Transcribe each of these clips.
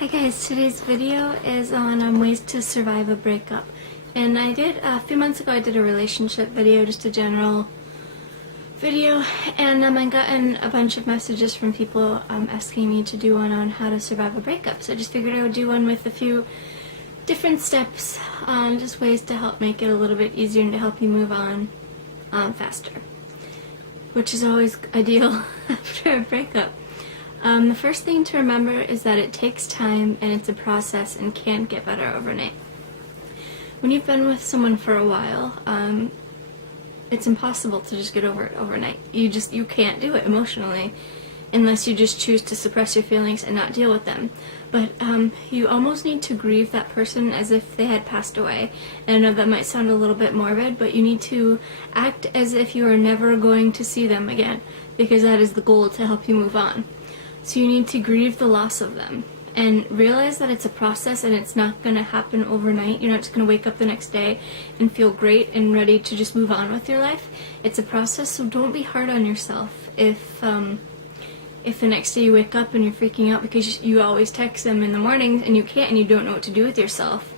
Hi guys, today's video is on ways to survive a breakup. And I did, a few months ago I did a relationship video, just a general video, and I gotten a bunch of messages from people asking me to do one on how to survive a breakup. So I just figured I would do one with a few different steps, just ways to help make it a little bit easier and to help you move on faster, which is always ideal after a breakup. The first thing to remember is that it takes time and it's a process and can't get better overnight. When you've been with someone for a while, it's impossible to just get over it overnight. You can't do it emotionally unless you just choose to suppress your feelings and not deal with them. But you almost need to grieve that person as if they had passed away. And I know that might sound a little bit morbid, but you need to act as if you are never going to see them again, because that is the goal, to help you move on. So you need to grieve the loss of them and realize that it's a process and it's not going to happen overnight. You're not just going to wake up the next day and feel great and ready to just move on with your life. It's a process, so don't be hard on yourself if the next day you wake up and you're freaking out because you always text them in the morning and you can't and you don't know what to do with yourself.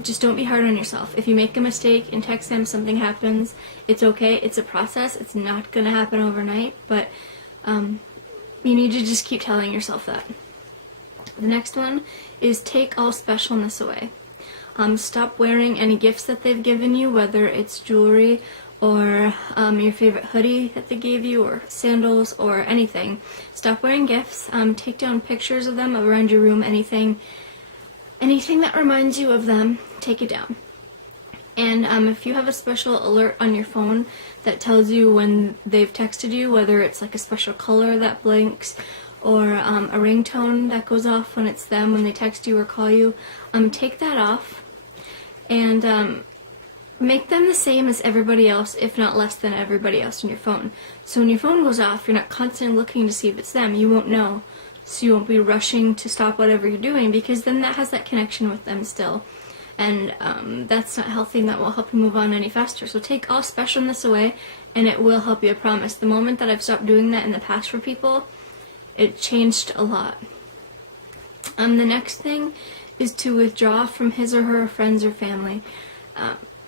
Just don't be hard on yourself. If you make a mistake and text them, something happens, it's okay. It's a process. It's not going to happen overnight, but you need to just keep telling yourself that. The next one is take all specialness away. Stop wearing any gifts that they've given you, whether it's jewelry or your favorite hoodie that they gave you, or sandals, or anything. Stop wearing gifts. Take down pictures of them around your room. Anything that reminds you of them, take it down. And if you have a special alert on your phone that tells you when they've texted you, whether it's like a special color that blinks or a ringtone that goes off when it's them, when they text you or call you, take that off and make them the same as everybody else, if not less than everybody else on your phone. So when your phone goes off, you're not constantly looking to see if it's them. You won't know. So you won't be rushing to stop whatever you're doing, because then that has that connection with them still. And that's not healthy, and that won't help you move on any faster. So take all specialness away, and it will help you, I promise. The moment that I've stopped doing that in the past for people, it changed a lot. The next thing is to withdraw from his or her friends or family.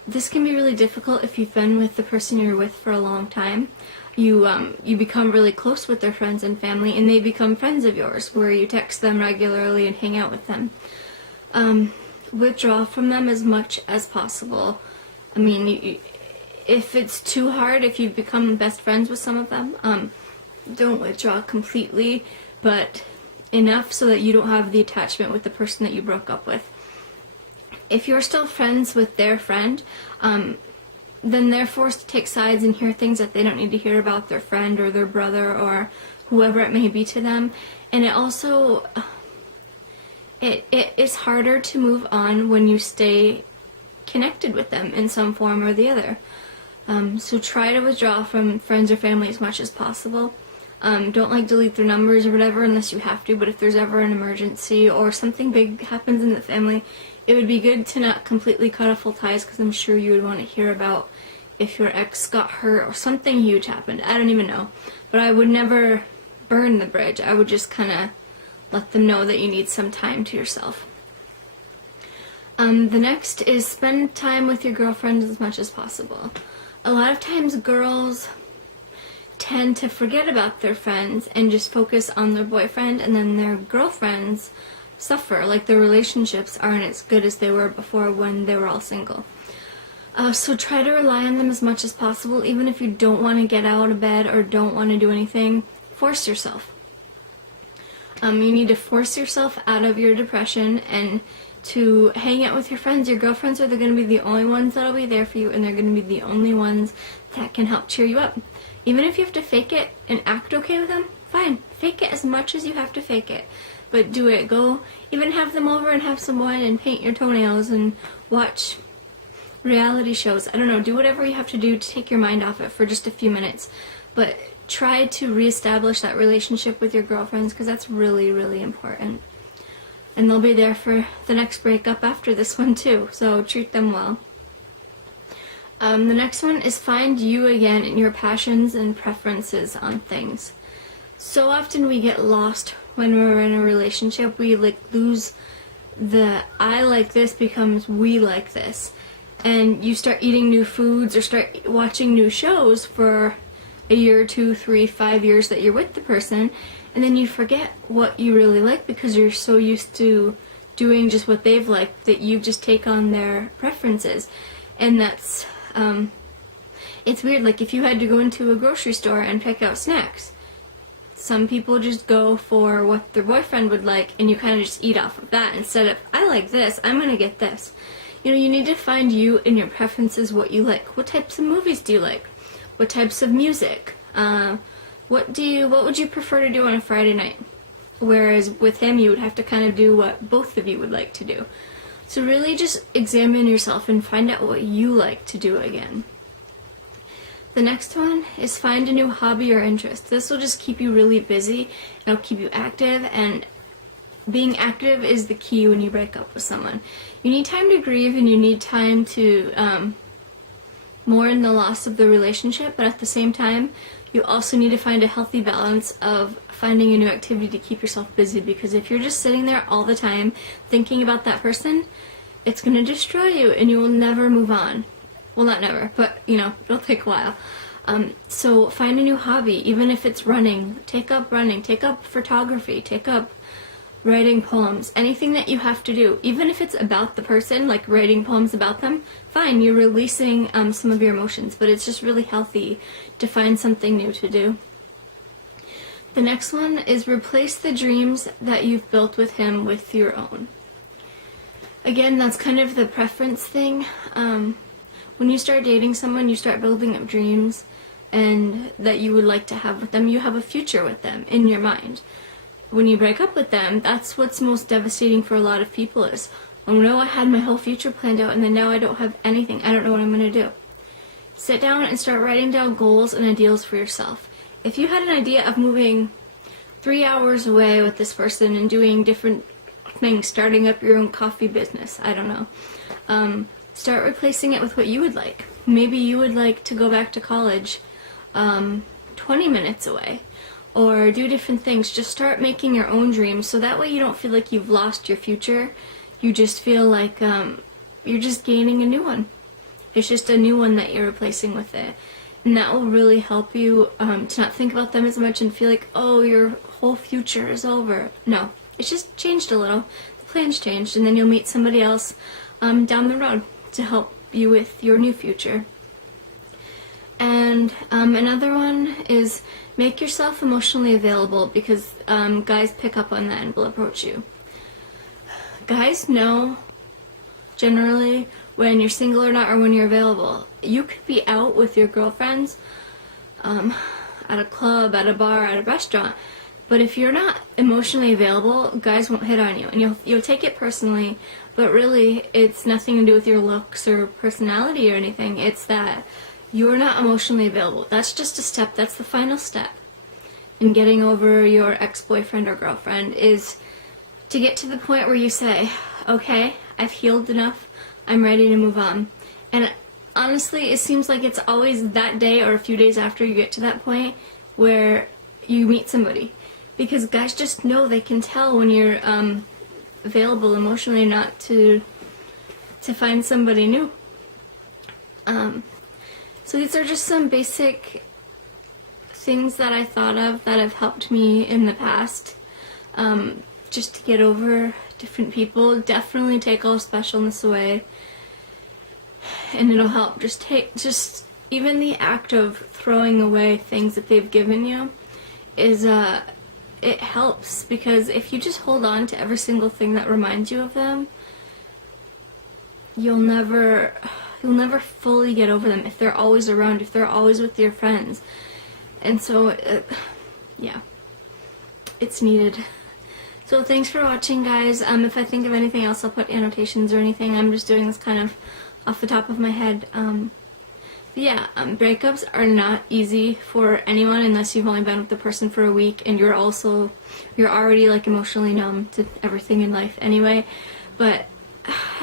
This can be really difficult if you've been with the person you're with for a long time. You become really close with their friends and family, and they become friends of yours, where you text them regularly and hang out with them. Withdraw from them as much as possible. I mean, if it's too hard, if you've become best friends with some of them, don't withdraw completely, but enough so that you don't have the attachment with the person that you broke up with. If you're still friends with their friend, then they're forced to take sides and hear things that they don't need to hear about their friend or their brother or whoever it may be to them. And it also, it is harder to move on when you stay connected with them in some form or the other. So try to withdraw from friends or family as much as possible. Don't delete their numbers or whatever unless you have to, but if there's ever an emergency or something big happens in the family, it would be good to not completely cut off all ties, because I'm sure you would want to hear about if your ex got hurt or something huge happened. I don't even know. But I would never burn the bridge. I would just kind of let them know that you need some time to yourself. The next is spend time with your girlfriends as much as possible. A lot of times girls tend to forget about their friends and just focus on their boyfriend, and then their girlfriends suffer, like their relationships aren't as good as they were before when they were all single. So try to rely on them as much as possible. Even if you don't want to get out of bed or don't want to do anything, force yourself. You need to force yourself out of your depression and to hang out with your friends. Your girlfriends are going to be the only ones that'll be there for you, and they're going to be the only ones that can help cheer you up. Even if you have to fake it and act okay with them, fine. Fake it as much as you have to fake it. But do it. Go even have them over and have some wine and paint your toenails and watch reality shows. I don't know, do whatever you have to do to take your mind off it for just a few minutes. But try to reestablish that relationship with your girlfriends, because that's really, really important. And they'll be there for the next breakup after this one too, so treat them well. The next one is find you again and your passions and preferences on things. So often we get lost when we're in a relationship, we like lose the I like this becomes we like this. And you start eating new foods or start watching new shows for a year, 2, 3, 5 years that you're with the person, and then you forget what you really like because you're so used to doing just what they've liked that you just take on their preferences. And that's it's weird, like if you had to go into a grocery store and pick out snacks, some people just go for what their boyfriend would like, and you kind of just eat off of that instead of, I like this, I'm gonna get this. You know, you need to find you and your preferences, what you like. What types of movies do you like? What types of music? What would you prefer to do on a Friday night? Whereas with him, you would have to kind of do what both of you would like to do. So really just examine yourself and find out what you like to do again. The next one is find a new hobby or interest. This will just keep you really busy. It'll keep you active, and being active is the key when you break up with someone. You need time to grieve, and you need time to mourn the loss of the relationship, but at the same time, you also need to find a healthy balance of finding a new activity to keep yourself busy, because if you're just sitting there all the time thinking about that person, it's going to destroy you and you will never move on. Well, not never, but, you know, it'll take a while. So find a new hobby, even if it's running. Take up running, take up photography, take up writing poems, anything that you have to do. Even if it's about the person, like writing poems about them, fine, you're releasing some of your emotions, but it's just really healthy to find something new to do. The next one is replace the dreams that you've built with him with your own. Again, that's kind of the preference thing. When you start dating someone, you start building up dreams and that you would like to have with them. You have a future with them in your mind. When you break up with them, that's what's most devastating for a lot of people is, oh no, I had my whole future planned out and then now I don't have anything. I don't know what I'm going to do. Sit down and start writing down goals and ideals for yourself. If you had an idea of moving 3 hours away with this person and doing different things, starting up your own coffee business, I don't know, start replacing it with what you would like. Maybe you would like to go back to college 20 minutes away, or do different things. Just start making your own dreams, so that way you don't feel like you've lost your future. You just feel like you're just gaining a new one. It's just a new one that you're replacing with it. And that will really help you to not think about them as much and feel like, oh, your whole future is over. No, it's just changed a little. The plan's changed, and then you'll meet somebody else down the road to help you with your new future. And another one is make yourself emotionally available, because guys pick up on that and will approach you. Guys know generally when you're single or not, or when you're available. You could be out with your girlfriends at a club, at a bar, at a restaurant, but if you're not emotionally available, guys won't hit on you, and you'll take it personally, but really it's nothing to do with your looks or personality or anything. It's that you're not emotionally available. That's just a step. That's the final step in getting over your ex-boyfriend or girlfriend, is to get to the point where you say, okay, I've healed enough, I'm ready to move on. And honestly, it seems like it's always that day or a few days after you get to that point where you meet somebody. Because guys just know, they can tell when you're available emotionally, not to find somebody new. So these are just some basic things that I thought of that have helped me in the past, just to get over different people. Definitely take all specialness away, and it'll help. Just even the act of throwing away things that they've given you is it helps, because if you just hold on to every single thing that reminds you of them, you'll never fully get over them if they're always around, if they're always with your friends. And so, yeah, it's needed. So thanks for watching, guys. If I think of anything else, I'll put annotations or anything. I'm just doing this kind of off the top of my head. But yeah, breakups are not easy for anyone unless you've only been with the person for a week and you're already like emotionally numb to everything in life anyway. But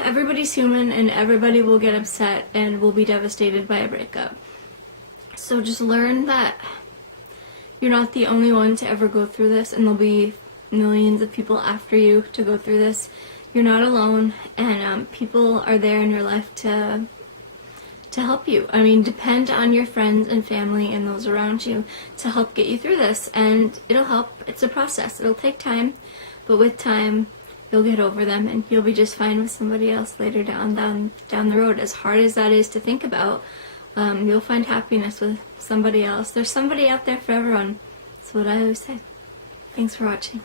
everybody's human and everybody will get upset and will be devastated by a breakup. So just learn that you're not the only one to ever go through this, and there'll be millions of people after you to go through this. You're not alone, and people are there in your life to help you. I mean, depend on your friends and family and those around you to help get you through this, and it'll help. It's a process. It'll take time, but with time, you'll get over them, and you'll be just fine with somebody else later down the road. As hard as that is to think about, you'll find happiness with somebody else. There's somebody out there for everyone. That's what I always say. Thanks for watching.